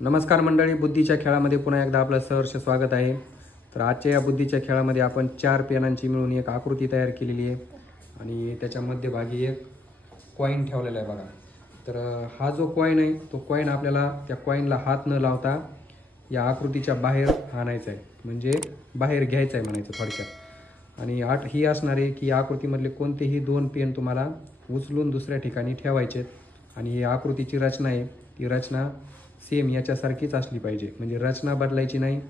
नमस्कार मंडळी बुद्धीच्या खेळामध्ये पुन्हा एकदा आपलं सहर्ष स्वागत आहे. तर आजच्या या बुद्धीच्या खेळामध्ये आपण चार पेनांची मिळून एक आकृती तयार केलेली आहे. आणि त्याच्या मध्यभागी एक कॉईन ठेवलेला आहे बघा. तर हा जो कॉईन आहे तो कॉईन आपल्याला त्या कॉईनला हात न लावता या आकृतीच्या बाहेर आणायचा आहे. म्हणजे बाहेर घ्यायचा आहे म्हणायचं थोडक्यात. आणि आठ ही असणार आहे की या आकृतीमधले कोणतेही दोन पेन तुम्हाला उचलून दुसऱ्या ठिकाणी ठेवायचे आहेत. आणि ही आकृतीची रचना आहे. ती रचना सेम याच्यासारखीच असली पाहिजे. म्हणजे रचना बदलायची नाही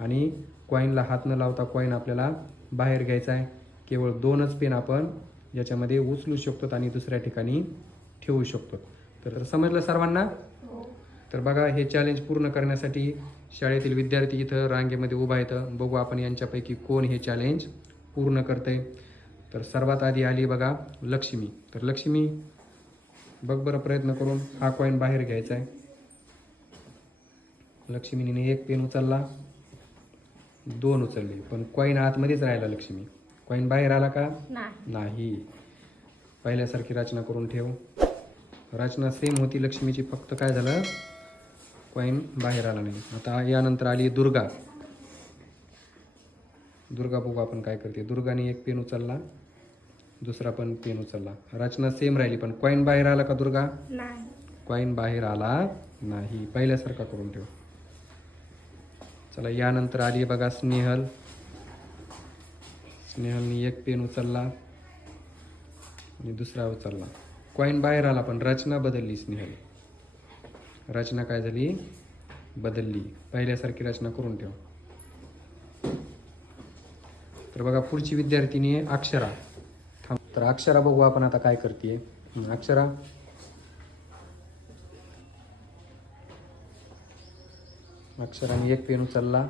आणि कॉईनला हात न लावता कॉईन आपल्याला बाहेर घ्यायचा आहे. केवळ दोनच पेन आपण याच्यामध्ये उचलू शकतो आणि दुसऱ्या ठिकाणी ठेवू शकतो. तर समजलं सर्वांना? तर बघा हे चॅलेंज पूर्ण करण्यासाठी शाळेतील विद्यार्थी इथं रांगेमध्ये उभा आहेत. बघू आपण यांच्यापैकी कोण हे चॅलेंज पूर्ण करतंय. तर सर्वात आधी आली बघा लक्ष्मी. तर लक्ष्मी बघ बरं प्रयत्न करून हा कॉईन बाहेर घ्यायचा आहे. लक्ष्मीने एक पेन उचलला दोन उचलले. पण कॉईन आतमध्येच राहिला लक्ष्मी. कॉईन बाहेर आला का? नाही. पहिल्यासारखी रचना करून ठेव. रचना सेम होती लक्ष्मीची फक्त काय झालं? कॉईन बाहेर आला नाही. आता यानंतर आली दुर्गा. दुर्गा बघू आपण काय करते. दुर्गाने एक पेन उचलला दुसरा पण पेन उचलला. रचना सेम राहिली पण कॉईन बाहेर आला का दुर्गा? नाही. कॉईन बाहेर आला नाही. पहिल्यासारखा करून ठेव. चला यानंतर आली बघा स्नेहल. स्नेहलनी एक पेन उचलला आणि दुसरा उचलला. कॉईन बाहेर आला पण रचना बदलली स्नेहल. रचना काय झाली? बदलली. पहिल्यासारखी रचना करून ठेव. तर बघा पुढची विद्यार्थिनी आहे अक्षरा. थांब. तर अक्षरा बघू आपण आता काय करते अक्षरा अक्षराने एक पेन उचलला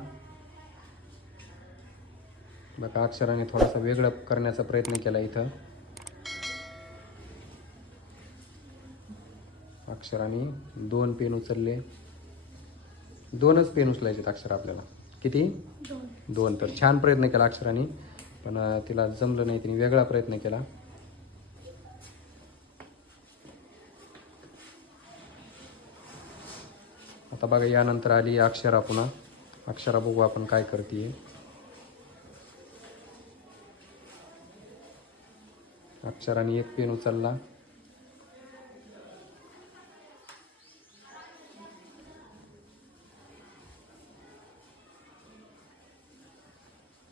बघा अक्षराने थोडासा वेगळं करण्याचा प्रयत्न केला इथं. अक्षराने दोन पेन उचलले. दोनच पेन उचलायचे अक्षर आपल्याला. किती? दोन. दोन. तर छान प्रयत्न केला अक्षराने. पण तिला जमलं नाही तिने वेगळा प्रयत्न केला. आता बघा यानंतर आली अक्षरा पुन्हा. अक्षरा बघू आपण काय करते अक्षराने एक पेन उचलला.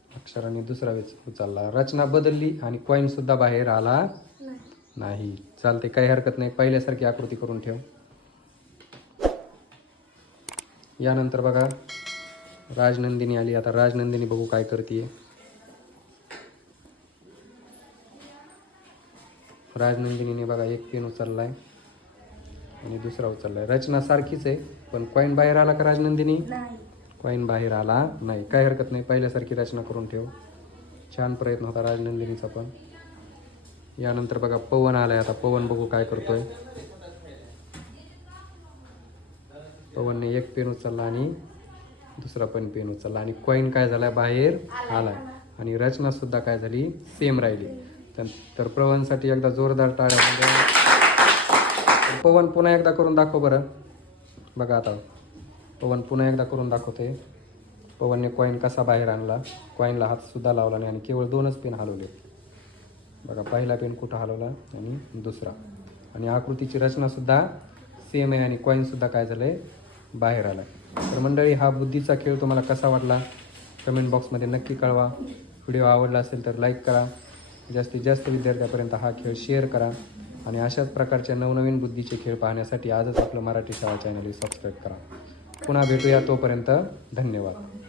अक्षराने दुसरा वेच उचलला. रचना बदलली आणि कॉईन सुद्धा बाहेर आला नाही. नाही. चालते काही हरकत नाही. पहिल्यासारखी आकृती करून ठेव. यानंतर बघा राजनंदिनी आली. आता राजनंदिनी बघू काय करते राजनंदिनीने बघा एक पेन उचललाय आणि दुसरा उचललाय. रचना सारखीच आहे पण कॉईन बाहेर आला का राजनंदिनी? नाही. कॉईन बाहेर आला नाही. काही हरकत नाही. पहिल्यासारखी रचना करून ठेव. छान प्रयत्न होता राजनंदिनीचा पण. यानंतर बघा पवन आलाय. आता पवन बघू काय करतोय. पवनने एक पेन उचलला आणि दुसरा पण पेन उचलला. आणि कॉईन काय झाला? बाहेर आला. आणि रचना सुद्धा काय झाली? सेम राहिली. तर- पवनसाठी एकदा जोरदार टाळ्या पवन पुन्हा एकदा करून दाखव बरं. बघा आता. पवन पुन्हा एकदा करून दाखवते. पवनने कॉईन कसा बाहेर आणला? कॉईनला हात सुद्धा लावला नाही आणि केवळ दोनच पेन हलवले. बघा पहिला पेन कुठं हलवला आणि दुसरा. आणि आकृतीची रचनासुद्धा सेम आहे आणि कॉईनसुद्धा काय झालं आहे बाहेर आलाय. तर मंडळी हा बुद्धीचा खेळ तुम्हाला कसा वाटला? कमेंट बॉक्समध्ये नक्की कळवा. व्हिडिओ आवडला असेल तर लाईक करा. जास्तीत जास्त विद्यार्थ्यापर्यंत हा खेळ शेअर करा. आणि अशाच प्रकारच्या नवनवीन बुद्धीचे खेळ पाहण्यासाठी आजच आपलं मराठी शाळा चॅनल सबस्क्राईब करा. पुन्हा भेटूया तोपर्यंत धन्यवाद.